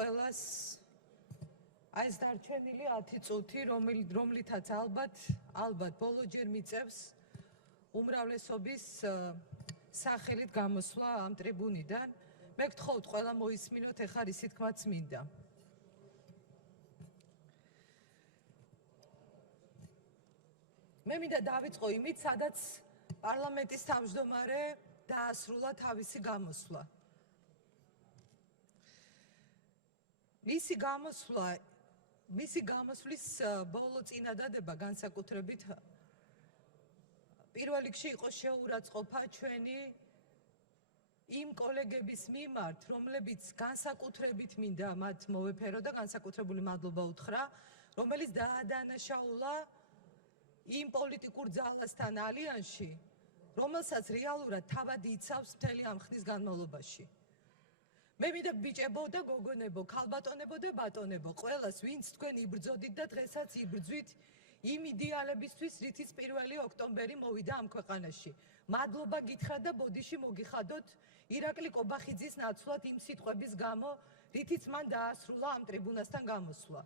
ყველას აი ეს დარჩენილი 10 წუთი, რომლითაც ალბათ ბოლოჯერ მიწევს უმრავლესობის სახელით გამოსვლა ამ ტრიბუნიდან. მე გთხოვთ ყველა მოისმინოთ ეხლა ისი თქმაც მინდა. მე მინდა დავიწყო იმით, სადაც პარლამენტის თავმჯდომარე დაასრულა თავისი გამოსვლა. მისი გამოსვლის ბოლო წინადადება განსაკუთრებით პირველ რიგში იყო შეურაცხყოფა ჩვენი იმ კოლეგების მიმართ, რომლებიც განსაკუთრებით მინდა მათ მოვეფერო და განსაკუთრებული მადლობა უთხრა, რომელიც დაადანაშაულა იმ პოლიტიკურ ძალასთან ალიანსში, რომელსაც რეალურად თავად იცავს მთელი ამ ხნის განმავლობაში. მე მინდა ბიჭებო და გოგონებო, ქალბატონებო და ბატონებო, ყველას, ვინც თქვენ იბრძოდით და დღესაც იბრძვით იმ იდეალებისთვის, რითიც 1 ოქტომბერი მოვიდა ამ ქვეყანაში. მადლობა გითხრათ და ბოდიში მოგიხადოთ ირაკლი კობახიძის ნაცვლად იმ სიტყვების გამო, რითიც მან დაასრულა ამ ტრიბუნასთან გამოსვლა.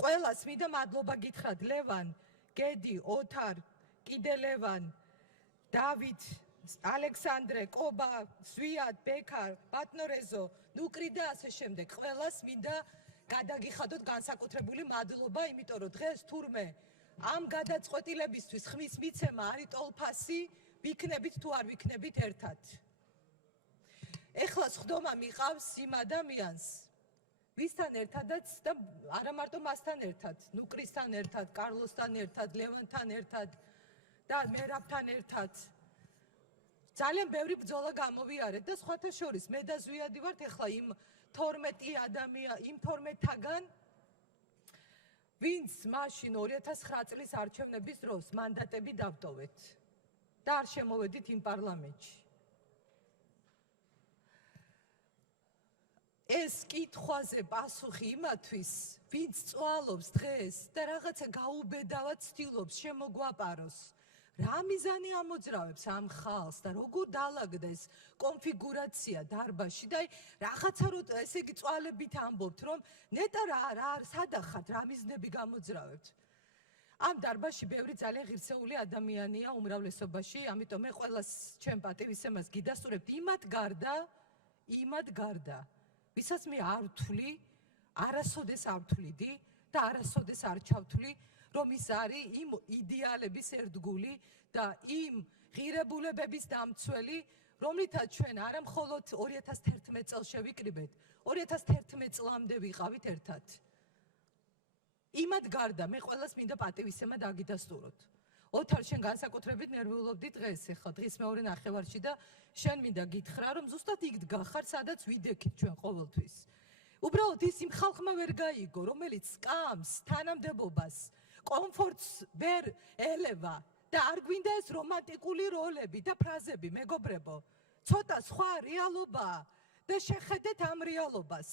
ყველას მინდა მადლობა გითხრათ ლევან, გედი, ოთარ, კიდე ლევან, დავით, ალექსანდრე, კობა, ზვიად, ბექარ, ბატონორეზო, ნუკრი და ასე შემდეგ. ყველას მინდა გადაგიხადოთ განსაკუთრებული მადლობა, იმიტომ რომ დღეს თურმე ამ გადაწყვეტილებისთვის ხმის მიცემა არის ტოლფასი, ვიქნებით თუ არ ვიქნებით ერთად. ეხლა სხდომა მიყავს იმ ადამიანს, ვისთან ერთადაც და არა მარტო მასთან ერთად, ნუკრისთან ერთად, კარლოსთან ერთად, ლევანთან ერთად და მერაბთან ერთად. ძალიან ბევრი ბრძოლა გამოვიარეთ და სხვათა შორის მე და ზვიადი ვართ ეხლა იმ 12-დან, ვინც მაშინ 2009 წლის არჩევნების დროს მანდატები დავტოვეთ და არ შემოვედით იმ პარლამენტში. ეს კითხვაზე პასუხი იმათვის, ვინც წვალობს დღეს და რაღაცა გაუბედავად ცდილობს შემოგვაპაროს. რა მიზანი ამოძრავებს ამ ხალხს და როგორ დაალაგდეს კონფიგურაცია დარბაზში და რაღაცა რო ესე იგი წვალებით ამბობთ, რომ ნეტა რა სადახართ, რა მიზნები გამოძრავებთ. ამ დარბაზში ბევრი ძალიან ღირსეული ადამიანია უმრავლესობაში, ამიტომ მე ყველას ჩემ პატივისცემას გიდასტურებთ იმად გარდა, ვისაც მე არ ვთვლი, არასოდეს არ ვთვლიდი და არასოდეს არ ჩავთვლი, რომ ის არის იმ იდეალების ერთგული და იმ ღირებულებების დამცველი, რომლითაც ჩვენ არა მხოლოდ 2011 წელს შევიკრიბეთ, 2011 წლამდე ვიყავით ერთად. იმად გარდა მე ყველას მინდა პატივისცემა დაგიდასტუროთ. ოთარ, შენ განსაკუთრებით ნერვიულობდი დღეს, ეხლა დღის მეორე ნახევარში და შენ მინდა გითხრა, რომ ზუსტად იქ დგახარ, სადაც ვიდექით ჩვენ ყოველთვის. უბრალოდ ის იმ ხალხმა ვერ გაიგო, რომელიც სკამს, თანამდებობას, კომფორტს ვერ ელევა და არ გვინდა ეს რომანტიკული როლები და ფრაზები, მეგობრებო. ცოტა სხვა რეალობაა და შეხედეთ ამ რეალობას.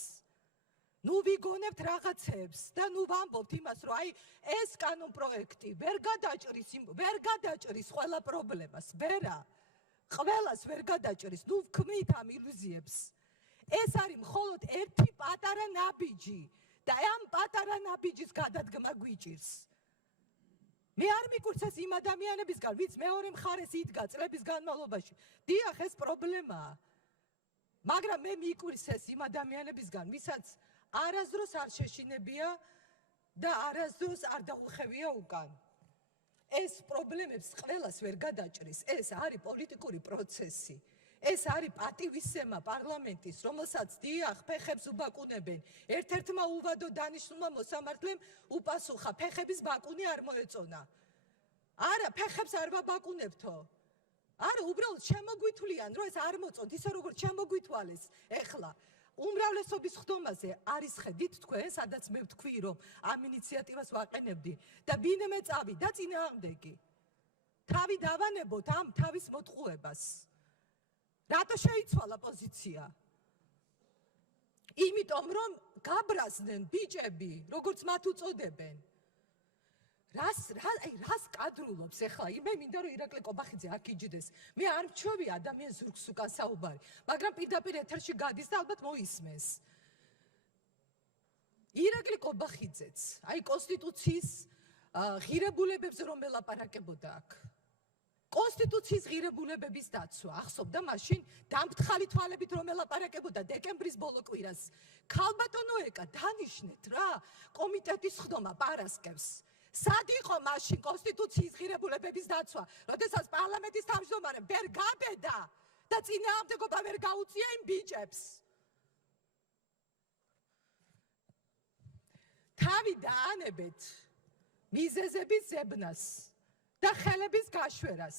ნუ ვიგონებთ რაღაცებს და ნუ ვამბობთ იმას, რომ აი ეს კანონპროექტი ვერ გადაჭრის ყველა პრობლემას, ვერა. ყველას ვერ გადაჭრის, ნუ ვქმნით ამ ილუზიებს. ეს არის მხოლოდ ერთი პატარა ნაბიჯი და ამ პატარა ნაბიჯის გადადგმა გვიჭირს. მე არ მიკურცეს იმ ადამიანებისგან, ვინც მეორე მხარეს იდგა წლების განმავლობაში. დიახ, ეს პრობლემაა. მაგრამ მე მიკურცეს იმ ადამიანებისგან, ვისაც არასდროს არ შეშინებია და არასდროს არ დაუხევია უკან. ეს პრობლემებს ყველას ვერ გადაჭრის, ეს არის პოლიტიკური პროცესი. ეს არის პატივისცემა პარლამენტის, რომელსაც დიახ, ფეხებს უბაკუნებენ. ერთ-ერთმა უვადო დანიშნულმა მოსამართლემ უპასუხა, ფეხების ბაკუნი არ მოეწონა. არა, ფეხებს არ ვაბაკუნებთო. არა, უბრალოდ შემოგვითვლიან, რომ ეს არ მოწონთ, ისე როგორც შემოგვითვალეს ეხლა. უმრავლესობის ხდომაზე არის ხედით თქვენ, სადაც მე ვთქვი, რომ ამ ინიციატივას ვაყენებდი და ვინმე წავიდა წინააღმდეგი. თავი დავანებოთ ამ თავის მოტყუებას. რატო შეიცვალა პოზიცია? იმიტომ რომ გაბრაზდნენ ბიჭები, როგორც მათ უწოდებენ. რას კადრულობს ეხლა? მე მინდა რომ ირაკლი კობახიძე აქ იჯდეს. მე არ მჩვევი ადამიანს ზურგს უკან საუბარი, მაგრამ პირდაპირ ეთერში გადის და ალბათ მოისმენს. ირაკლი კობახიძეც, აი კონსტიტუციის ღირებულებებზე რომ ელაპარაკებოდა აქ. კონსტიტუციის ღირებულებების დაცვა, ახსოვდა მაშინ დამფრთხალი თვალებით რომ ელაპარაკებოდა დეკემბრის ბოლო კვირას. ქალბატონო ეკა, დანიშნეთ რა, კომიტეტის ხდომა პარასკევს. სად იყო მაშინ კონსტიტუციის ღირებულებების დაცვა, როდესაც პარლამენტის თავმჯდომარემ ვერ გაბედა და წინააღმდეგობა ვერ გაუწია იმ ბიჭებს. თავი დაანებეთ მიზეზების ზებნას და ხელების გაშვერას.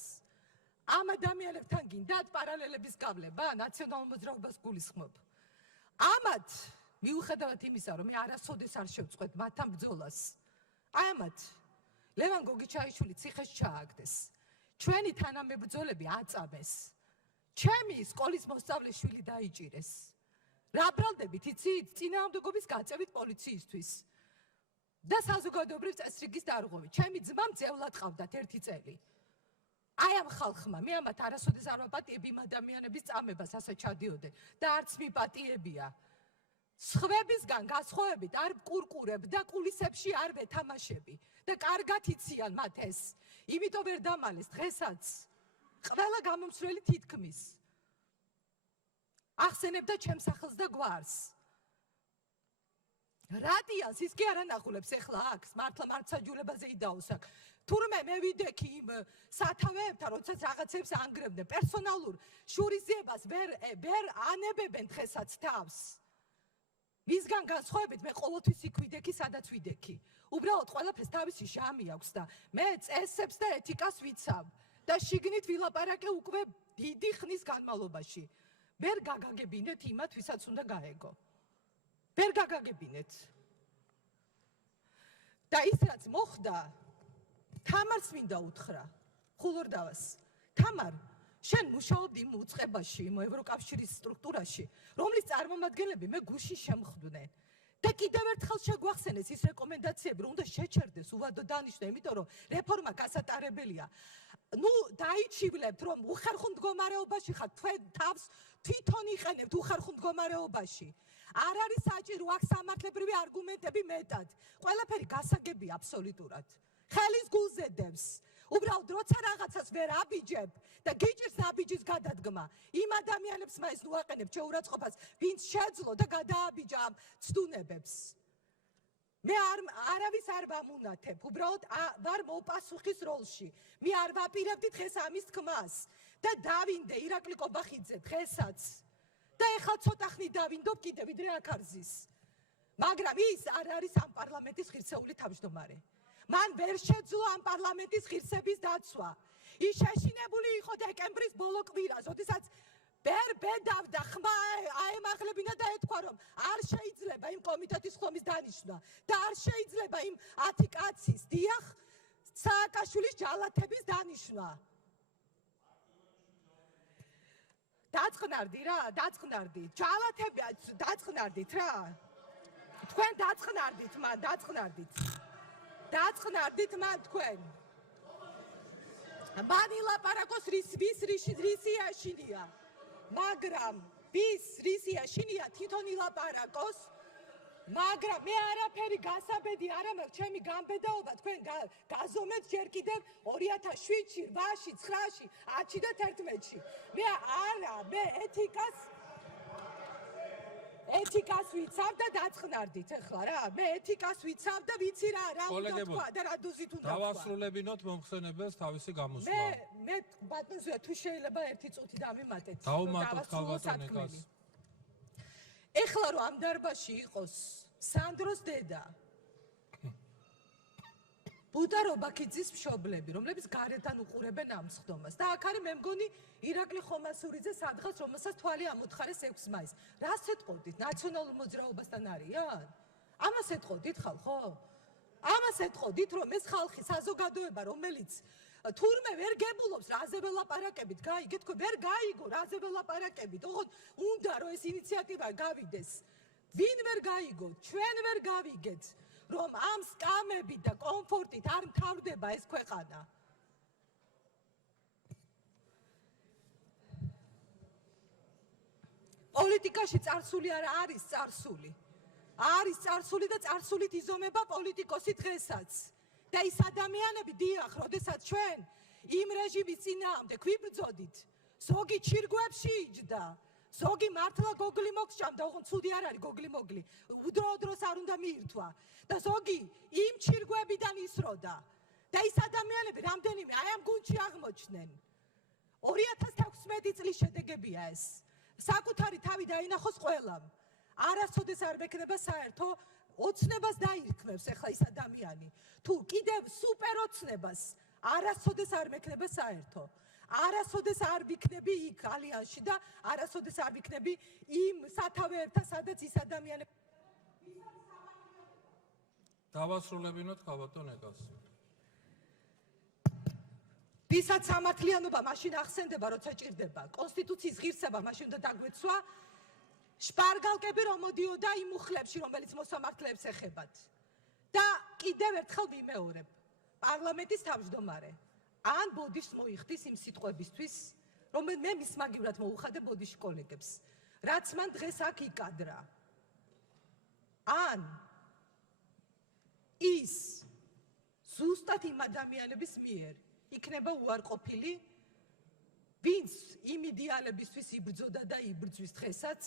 ამ ადამიანებთან გინდათ პარალელების გავლება, ნაციონალურ მოძრაობას გულისხმობ. ამათ მიუხედავად იმისა, რომ მე არასოდეს არ შევწყვეტ მათთან ბრძოლას, ამათ ლევან გოგიჩაიშვილი ციხეს ჩააგდეს. ჩვენი თანამებრძოლები აწამეს. ჩემი სკოლის მოსწავლე შვილი დაიჭირეს. რა ბრალდებით იცით? წინააღმდეგობის გაწევით პოლიციისთვის. და საზოგადოებრივ წესრიგის დარღვევით. ჩემი ძმა მძევლად ყავდათ 1 წელი. აი ამ ხალხმა მე ამათ არასოდეს არ ვაპატიებ იმ ადამიანების წამებას, ასე ჩადიოდნენ და არც მიპატიებია. სხვებისგან გასხოვებით არ ვკურკურებ და კულისებში არ ვეთამაშები და კარგად იციან მათ ეს. იმიტომ ვერ დამალეს დღესაც ყველა გამომცვლელი თითქმის ახსენებდა ჩემს სახელს და გვარს. რადიანს ის კი არ ანახულებს ეხლა აქ, მართლა მართლმსაჯულებაზე იდაოს აქ. თურმე მე ვიდექი იმ სათავეებთან, როდესაც რაღაცებს ანგრევდნენ, პერსონალურ შურისძიებას ვერ ანებებენ დღესაც თავს. მისგან განსხვავებით მე ყოველთვის იქ ვიდექი, სადაც ვიდექი. უბრალოდ ყველაფერს თავისი ჟამი აქვს და მე წესებს და ეთიკას ვიცავ და შიგნით ვილაპარაკე უკვე დიდი ხნის განმავლობაში. ვერ გაგაგებინეთ იმათ, ვისაც უნდა გაეგო. ვერ გაგაგებინეთ. და ის რაც მოხდა, თამარს მინდა უთხრა, ხულორდავას. თამარ, შენ მუშაობდი იმ უწყებაში, იმ ევროკავშირის სტრუქტურაში, რომლის წარმომადგენლები მე გუშინ შემხვდნენ. და კიდევ ერთხელ შეგვახსენეს ის რეკომენდაციები, რომ უნდა შეჩერდეს უვადო დანიშნა, იმიტომ რომ რეფორმა გასატარებელია. ნუ დაიჩივლებთ, რომ უხერხულ მდგომარეობაში ხართ, თქვენ თავს თვითონ იყენებთ უხერხულ მდგომარეობაში. არ არის საჭირო აქ სამართლებრივი არგუმენტები მეტად. ყველაფერი გასაგებია აბსოლუტურად. ხელის გულზე დევს. უბრალოდ როცა რაღაცას ვერ აბიჯებ და გიჭირს აბიჯის გადადგმა, იმ ადამიანებს მაინც ნუაყენებ შეურაცხყოფას, ვინც შეძლო და გადააბიჯა ამ ცდუნებებს. მე არავის არ ვამუნათებ, უბრალოდ ვარ მოპასუხის როლში. მე არ ვაპირებდი დღეს ამის თქმას და დავინდე ირაკლი კობახიძე დღესაც. და ეხლა ცოტა ხნით დავინდობ კიდე ვიდრე აქ არზის. მაგრამ ის არ არის ამ პარლამენტის ღირსეული თავმჯდომარე. მან ვერ შეძლო ამ პარლამენტის ღირსების დაცვა. ის შეშინებული იყო დეკემბრის ბოლო კვირას, როდესაც ვერ ბედავდა ხმა აემაღლებინა და ეთქვა, რომ არ შეიძლება იმ კომიტეტის ხდომის დანიშვნა და არ შეიძლება იმ 10 კაცის დიახ სააკაშვილის ჯალათების დანიშვნა. დაწყნარდი რა, დაწყნარდი. ჯალათები დაწყნარდით რა. თქვენ დაწყნარდით მან, დაწყნარდით. დაწყნარდით მან თქვენ. მანილაპარაკოს რისი აშინია. მაგრამ ვის რისი აშინია თვითონ ილაპარაკოს. მაგრამ მე არაფერი გასაბედი არ მაქვს, ჩემი გამბედაობა თქვენ გაზომეთ ჯერ კიდევ 2007-ში, 8-ში, 9-ში, 10-ში და 11-ში. მე არა, მე ეთიკას ვიცავ და დაწყნარდით ეხლა რა. მე ეთიკას ვიცავ და ვიცი რა უნდა თქვა და რა დოზით უნდა თქვა. დავასრულებინოთ მომხსენებელს თავისი გამოსვლა. მე ბატონზეა თუ შეიძლება 1 წუთი დავიმატეთ. დავუმატოთ ქალბატონიკას. ეხლა რომ ამ დარბაზში იყოს სანდროს დედა, ბუტა რობაქიძის მშობლები, რომლებიც გარედან უყურებენ ამ სხდომას. და აქ არის მე მგონი ირაკლი ხომასურიძე სადღაც, რომელსაც თვალი ამოთხარეს 6 მაისს. რას ეთყოდით? ნაციონალურ მოძრაობასთან არიან? ამას ეთყოდით ხალხო? ამას ეთყოდით, რომ ეს ხალხი საზოგადოება, რომელიც თურმე ვერ გებულობს რაზე ველაპარაკებით, გაიგეთ, თქვენ ვერ გაიგო რაზე ველაპარაკებით. ოღონდ უნდა რომ ეს ინიციატივა გავიდეს. ვინ ვერ გაიგო? ჩვენ ვერ გავიგეთ. რომ ამ სკამებით და კომფორტით არ მთავრდება ეს ქვეყანა. პოლიტიკაში წარსული არ არის წარსული. არის წარსული და წარსულით იზომება პოლიტიკოსი დღესაც. და ის ადამიანები, დიახ, როდესაც ჩვენ იმ რეჟიმის წინააღმდეგ ვიბრძოდით, ზოგი ჩირგვებში იჯდა, ზოგი მართლა გოგლი მოგსჭამდა, ოღონდ ცუდი არ არის გოგლი მოგლი, უდროოდროს არ უნდა მიირთვა და ზოგი იმ ჩირგვებიდან ისროდა და ის ადამიანები რამდენიმე აი ამ გუნდში აღმოჩნდნენ. 2016 წლის შედეგებია ეს. საკუთარი თავი დაინახოს ყველამ. არასოდეს არ მექნება საერთო ოცნებას დაირქმევს ახლა ის ადამიანი. თუ კიდევ სუპერ ოცნებას არასოდეს არ მექნება საერთო. არასოდეს არ ვიქნები იქ ალიანსში და არასოდეს არ ვიქნები იმ სათავეებთან, სადაც ის ადამიანები დავასრულებინოთ ქალბატონ ეკას. ვისაც სამართლიანობა მაშინ ახსენდება, როცა ჭირდება. კონსტიტუციის ღირსება მაშინ უნდა დაგვეცვა. შპარგალკები რომ მოდიოდა იმ მუხლებში, რომელიც მოსამართლეებს ეხებათ. და კიდევ ერთხელ ვიმეორებ. პარლამენტის თავმჯდომარე ან ბოდიშს მოიხდის იმ სიტყვებისთვის, რომ მე მის მაგივრად მოუხადე ბოდიში კოლეგებს, რაც მან დღეს აქ იკადრა. ან ის ზუსტად იმ ადამიანების მიერ იქნება უარყოფილი, ვინც იმ იდეალებისთვის იბრძოდა და იბრძვის დღესაც,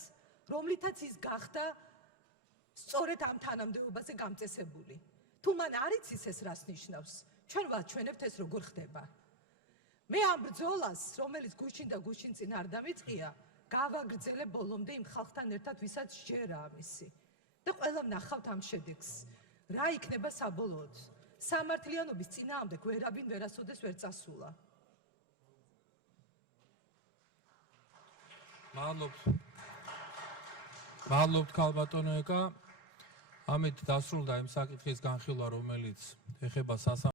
რომლითაც ის გახდა სწორედ ამ თანამდებობაზე გამწესებული. თუ მან არ იცის ეს რას ნიშნავს, ჩვენ ვაჩვენებთ ეს როგორ ხდება. მე ამ ბრძოლას, რომელიც გუშინ და გუშინ წინ არ დამიწყია, გავაგრძელე ბოლომდე იმ ხალხთან ერთად, ვისაც სჯერა ამისი. და ყველამ ნახავთ ამ შედეგს. რა იქნება საბოლოოდ? სამართლიანობის წინააღმდეგ ვერავინ ვერასოდეს ვერ წასულა. მადლობთ ქალბატონო ეკა. ამით დასრულდა იმ საკითხის განხილვა, რომელიც ეხება